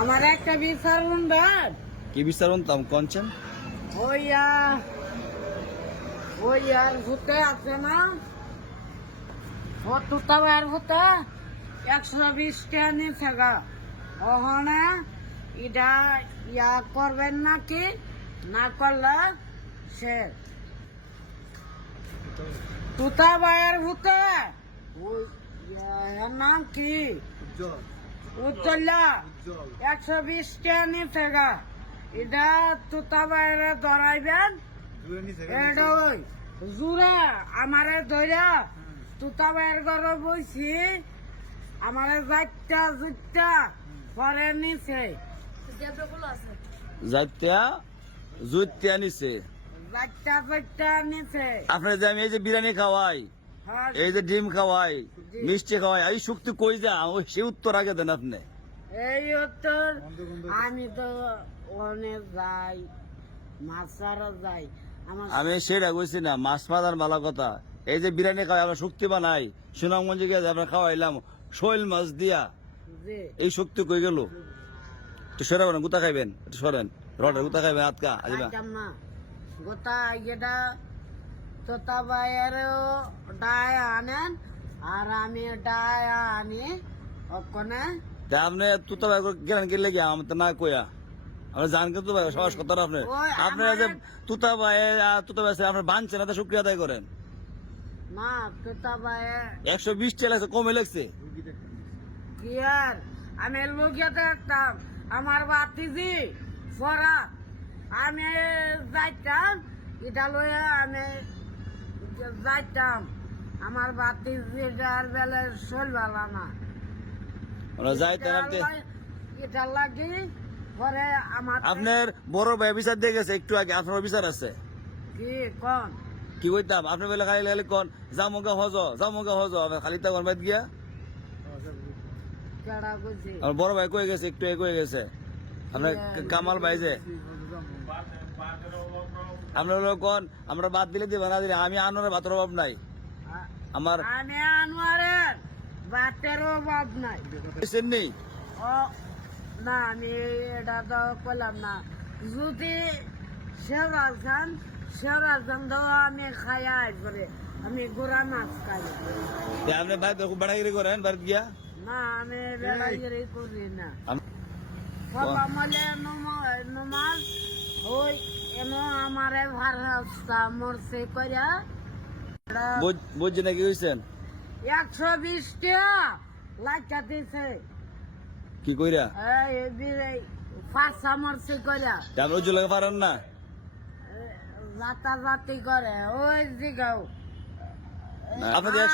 আমার একটা বিচারুন ভাই কি বিচারুন তাম কনছেন ওই আর ভূতে আছে না ও তুতাও আর ভূতে 120 টাকা নিচ্ছে গা ওখানে এটা ইয়া করবেন নাকি না করলে সে তুতা ভাইয়ের ভূতে ওই এর নাম কি উজ্জ্বলা 120 টাকা নিচ্ছে গা এটা তুতা বাইরে ধরাইবেন এটা ওই জুড়ে আমারে ধরা তুতা বাইর ঘরে বইছি আমারে যাইটা জুটটা পরে নিছে জুতিয়া নিছে যাইটা জুটটা নিছে আপনার যে আমি এই যে বিরিয়ানি খাওয়াই হ্যাঁ, এই যে ডিম খাওয়াই জি। মিষ্টি খাওয়াই এই শক্তি কই যা ওই সে উত্তর আগে দেন আপনি এই উত্তর আমি তো অনেক যাই মাছারা যাই আমার আমি সেটা কইছি না মাছ মাদার মালা কথা এই যে বিরিয়ানি খাওয়াই আমরা শক্তি বানাই সুনামগঞ্জে গিয়ে আমরা খাওয়াইলাম শৈল মাছ দিয়া যে এই শক্তি কই গেল একটু সরেন গুতা খাইবেন একটু সরেন রডের গুতা খাইবেন আজকা আজিবা খাইতাম না গোটা এটা তোতা বাইরেও ডায় আনেন আর আমি ডায় আনি ওখানে তা আপনি তুতা ভাই গেলেন গেলে গিয়া আমি তো না কইয়া আমরা জান কিন্তু ভাই সহজ কথা না আপনি ওই আপনি যে তুতা ভাই আপনার বানছেন না শুক্রিয়া আদায় করেন না তোতা বাইরে 120 টাকা লাগছে কমে লাগছে কি আর আমি লোকে দেখতাম আমার বাতিজি ফরা আমি যাইতাম এটা লইয়া আমি যাইতাম আমার বাতিজিটার বেলা চলবালা না আমরা যাইতেন আপনি এটা লাগি পরে আমার আপনার বড় ভাই বিচার দিয়ে গেছে একটু আগে আপনার বিচার আছে কি কোন কি কইতাম আপনি বেলা খালি খালি কোন জামুগা হজ খালি তা কোন বাইত গিয়া কেডা কইছি আমার বড় ভাই কয়ে গেছে একটু কয়ে গেছে আপনার কামাল ভাই যে আপনার কোন আমরা বাদ দিলে দিবা না দিলে আমি আনোয়ারের ভাতের অভাব নাই আমার আমি আনোয়ারের বাতের অভাব নাই বুঝছেন নি ও না আমি এটা তো করলাম না যদি সেরাজান তো আমি খাইয়া আসবে আমি গুড়া মাছ খাই তা আপনি ভাই তো খুব বাড়াগিরি করেন বাড়িতে গিয়া না আমি বেলাগিরি করি না আমি- বাবা মলে নমাজ ওই এনো আমারে ভারস্তা মরছে কইরা বুঝছি নাকি হয়েছেন 120 টাকা লাইকা দিছে কি কইরা এই ফাঁসা মরছে কইরা তা আপনি উজ্জ্বল পারেন না জাতি করে ওই জিগাও আপনাদের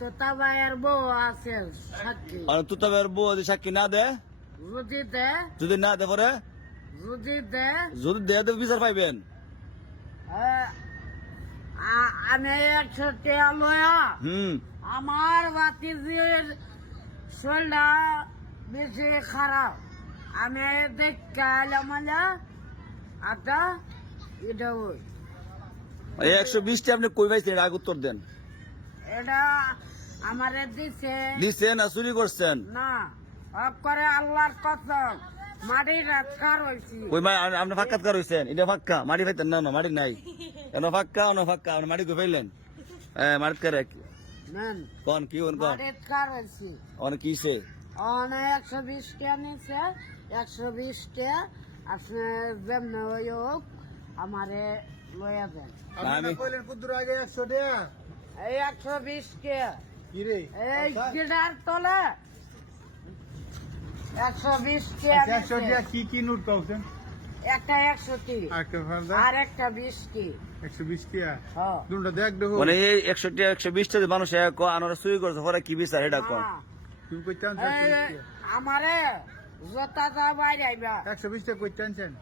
তোতা ভাইয়ের বউ আছে সাক্ষী তুতা ভাইয়ের বউ যদি সাক্ষী না দেয় যদি দে যদি না দেয় পরে যদি দে যদি দেয় তো বিচার পাইবেন আমি 100 টাকা লয়া হুম আমার বাতিজির শরীরটা বেশি খারাপ আমি দেখালাম আটা এটা ওই 120 টা আপনি কই পাইছেন আগে উত্তর দেন এটা আমারে দিছে দিচ্ছেন না চুরি করছেন না অফ করে আল্লাহর কসম মাটি রাখার হয়েছি ওই আপনি ফাক্কাত হয়েছেন এটা ফাক্কা মাটি পাইতেন না না মাটি নাই এনো ফাক্কা আপনি মাটি কই পাইলেন মাটি করে নেন কোন কি কোন মাটি কার হয়েছি অনেক কিসে অনেক 120 টাকা নিচ্ছে 120 টাকা আপনি যেমন ওই হোক আমারে লয়া দেন আমি কইলেন কুদ্দুর আগে 100 টাকা এই 120 টাকা কি রে এই গিটার তলে 120 টাকা 100 টাকা কি কি নোট পাউছেন একটা 100 আরেকটা ফারদা আর একটা 20 টি 120 টাকা হ্যাঁ দুটো দেখ দেখো মানে এই 100 টা 120 টা মানুষ আনারা চুরি করছে পরে কি বিচার এটা কোন তুমি কই টানছ এই আমারে জোতা দা বাইরে আইবা 120 টাকা কই টানছেন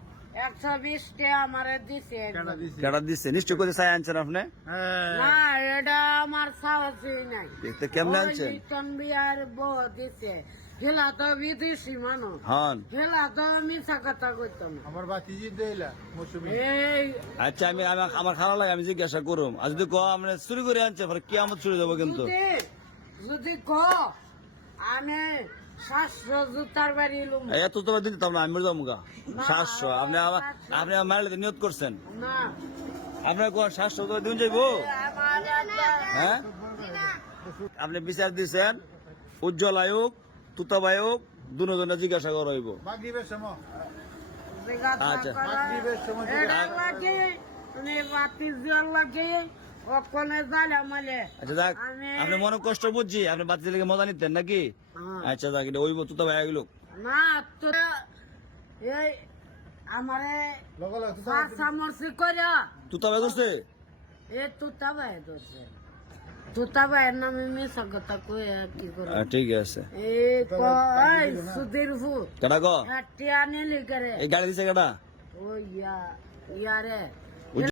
120 টাকা আমারে দিছে কেডা দিছি কেডা দিচ্ছে নিশ্চয় করে চাই আনছেন আপনি হ্যাঁ না এটা আমার সাহসই নাই দেখতে কেমনে আনছেন তনবিয়ার বউ দিছে হেলা তো বিদেশি মানুষ হন হেলা তো মিছা কথা কইতো না আমার বাতিজি দেইলা মৌসুমী এই আচ্ছা আমি আমার খারাপ লাগে আমি জিজ্ঞাসা করুম আর যদি কো আমরা চুরি করে আনছে পরে কি আমার চুরি যাবো কিন্তু যদি যদি ক আমি 700 জুতার বাড়ি লুম এত তো দিতাম না আমি যাবো গা 700 আপনি আমার মারলে নিয়ত করছেন না আপনার কোন 700 তো দিন যাইবো আমার একটা হ্যাঁ আপনি বিচার দিচ্ছেন উজ্জ্বল আয়োগ তুতাব আয়োগ দুজনে জিজ্ঞাসা করা হইব মাগরিবের সময় জিজ্ঞাসা আচ্ছা। করা। মাগরিবের সময় এটা লাগে মানে বাতি জল লাগে ওখানে জ্বালা মালে আচ্ছা যাক আমি- আপনি মনে কষ্ট বুঝছি আপনি বাচ্চা লেগে মজা নিতেন নাকি হ্যাঁ। আচ্ছা যাক এটা ওইব তুতাব আয়োগ লোক না তোরা এই আমারে লগা লগ চামচি করে তুতাব আয়োগ করছে এ তুতা ভাই দোষে তুতা ভাইয়ের নামে মিশা কথা কয়ে কি করে ঠিক আছে এই কই সুধীর ফুট কেটা ক টিয়া নিলি করে এই গাড়ি দিছে কেটা ও ইয়ারে